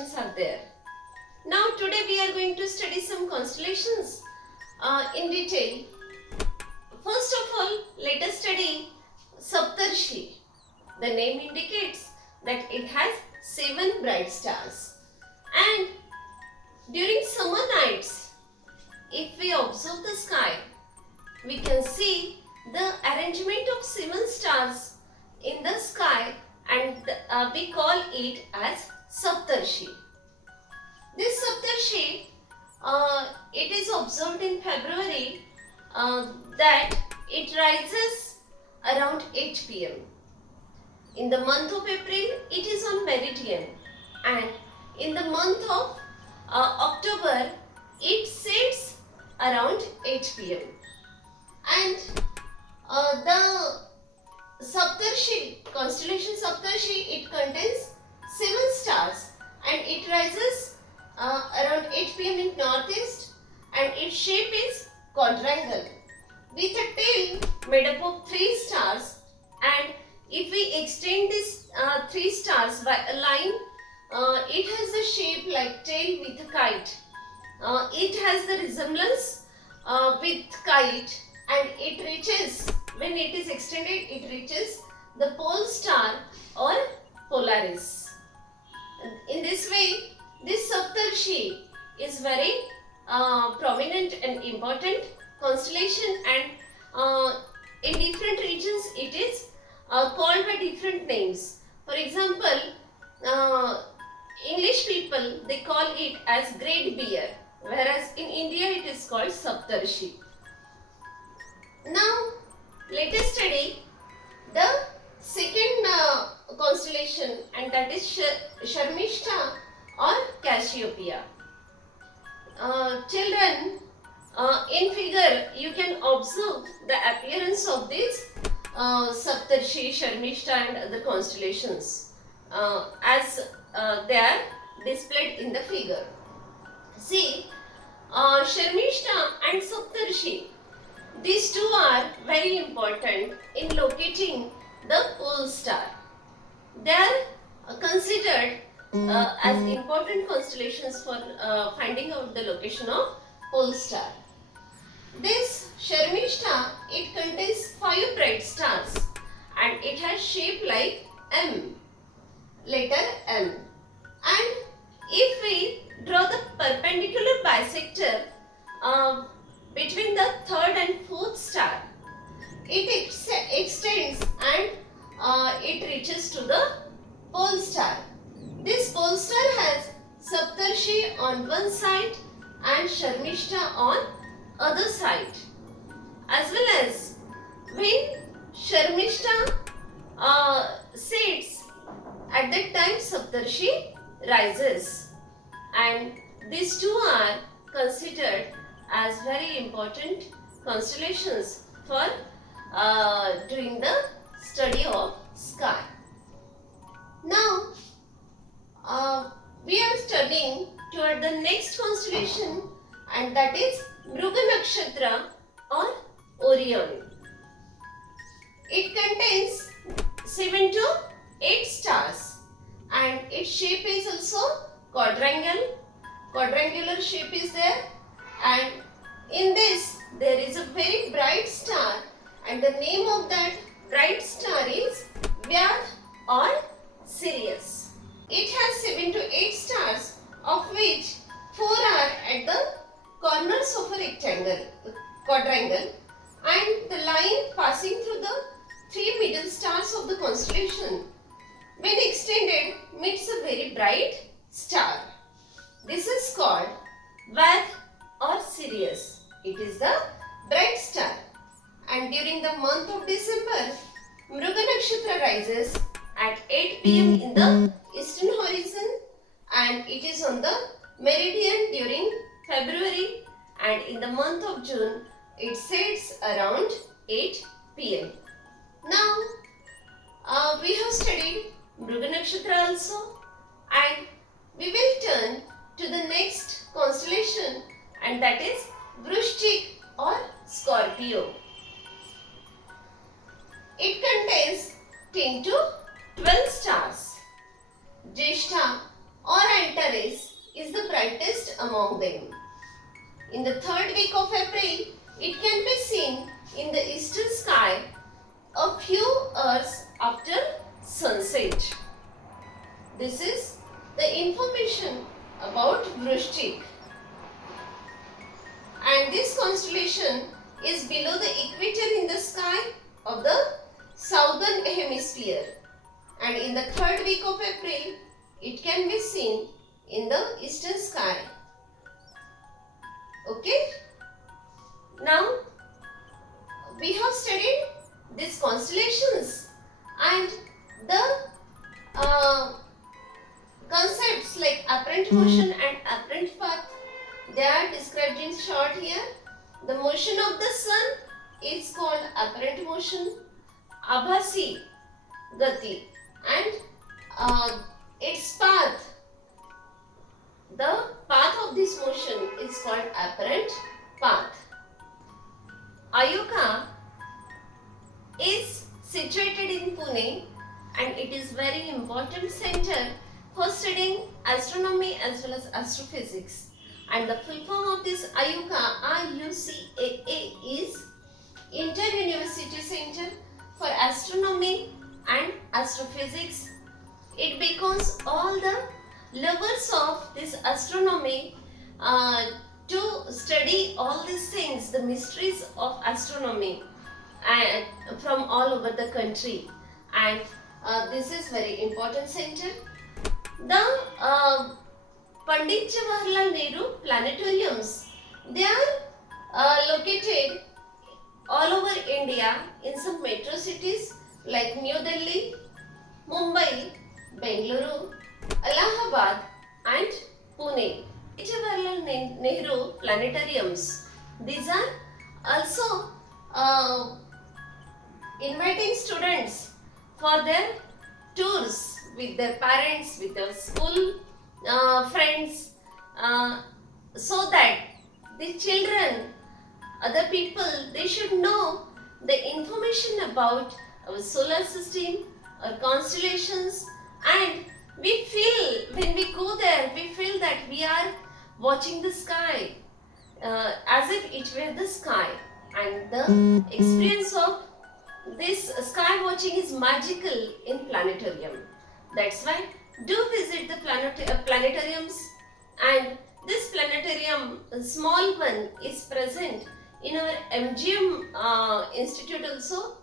constellations are there. Now today we are going to study some constellations in detail. First of all, let us study Saptarshi. The name indicates that it has 7 bright stars. And during summer nights, if we observe the sky, we can see the arrangement of 7 stars in the sky, and we call it as Saptarshi. This Saptarshi, it is observed in February that it rises around 8 p.m. In the month of April, it is on meridian, and in the month of October, it sets around 8 p.m. And the Saptarshi, constellation Saptarshi, it contains 7 stars and it rises around 8 p.m. in northeast, and its shape is quadrangle with a tail made up of 3 stars. And if we extend these 3 stars by a line, it has a shape like tail with a kite. It has the resemblance with kite, and it reaches, when it is extended, it reaches the pole star or Polaris. In this way, this Saptarshi is very prominent and important constellation, and in different regions it is called by different names. For example, English people, they call it as Great Bear, whereas in India it is called Saptarshi. Now let us study the second constellation, and that is Sharmishta or Cassiopeia. Children, in figure you can observe the appearance of this Saptarshi, Sharmishta and other constellations as they are displayed in the figure. See, Sharmishta and Saptarshi, these two are very important in locating the pole star. They are considered as important constellations for finding out the location of pole star. This Sharmishta, it contains 5 bright stars and it has shape like M, letter M. And if we draw the perpendicular bisector between the 3rd and 4th star, it extends and it reaches to the pole star. This pole star has Saptarshi on one side and Sharmishta on other side. As well as when Sharmishta sets, at that time Saptarshi rises, and these two are considered as very important constellations for doing the study of sky. Now we are studying toward the next constellation, and that is Mruga Nakshatra or Orion. It contains 7 to 8 stars and its shape is also quadrangle. Quadrangular shape is there, and in this there is a very bright star, and the name of that bright star is Vyad or Sirius. It has 7 to 8 stars, of which 4 are at the corners of a quadrangle, and the line passing through the 3 middle stars of the constellation, when extended, meets a very bright star. This is called Vyad or Sirius. It is the bright star, and during the month of December, Mruga Nakshatra rises at 8 p.m. in the eastern horizon, and it is on the meridian during February, and in the month of June it sets around 8 p.m. Now we have studied Mruga Nakshatra also, and we will turn to the next constellation, and that is Vrishchik or Scorpio. It contains 10 to 12 stars. Jyeshtha or Antares among them. In the third week of April, it can be seen in the eastern sky a few hours after sunset. This is the information about Vrishchik. And this constellation is below the equator in the sky of the southern hemisphere. And in the third week of April, it can be seen in the eastern sky. Okay? Now, we have studied these constellations and the concepts like apparent motion and apparent path. They are described in short here. The motion of the sun is called apparent motion, abhasi gati, and its path, the path of this motion is called apparent path. Ayuka is situated in Pune and it is very important center for studying astronomy as well as astrophysics. And the full form of this Ayuka, IUCAA, is Inter-University Center for Astronomy and Astrophysics. It becomes all the lovers of this astronomy to study all these things, the mysteries of astronomy, and from all over the country. And this is very important center. The Pandit Jawaharlal Nehru planetariums, they are located all over India in some metro cities like New Delhi, Mumbai, Bengaluru, Allahabad and Pune. Jawaharlal Nehru planetariums, these are also inviting students for their tours with their parents, with their school friends, so that the children, other people, they should know the information about our solar system, our constellations, and we feel, when we go there, we feel that we are watching the sky as if it were the sky, and the experience of this sky watching is magical in planetarium. That's why do visit the planetariums, and this planetarium, small one, is present in our MGM Institute also,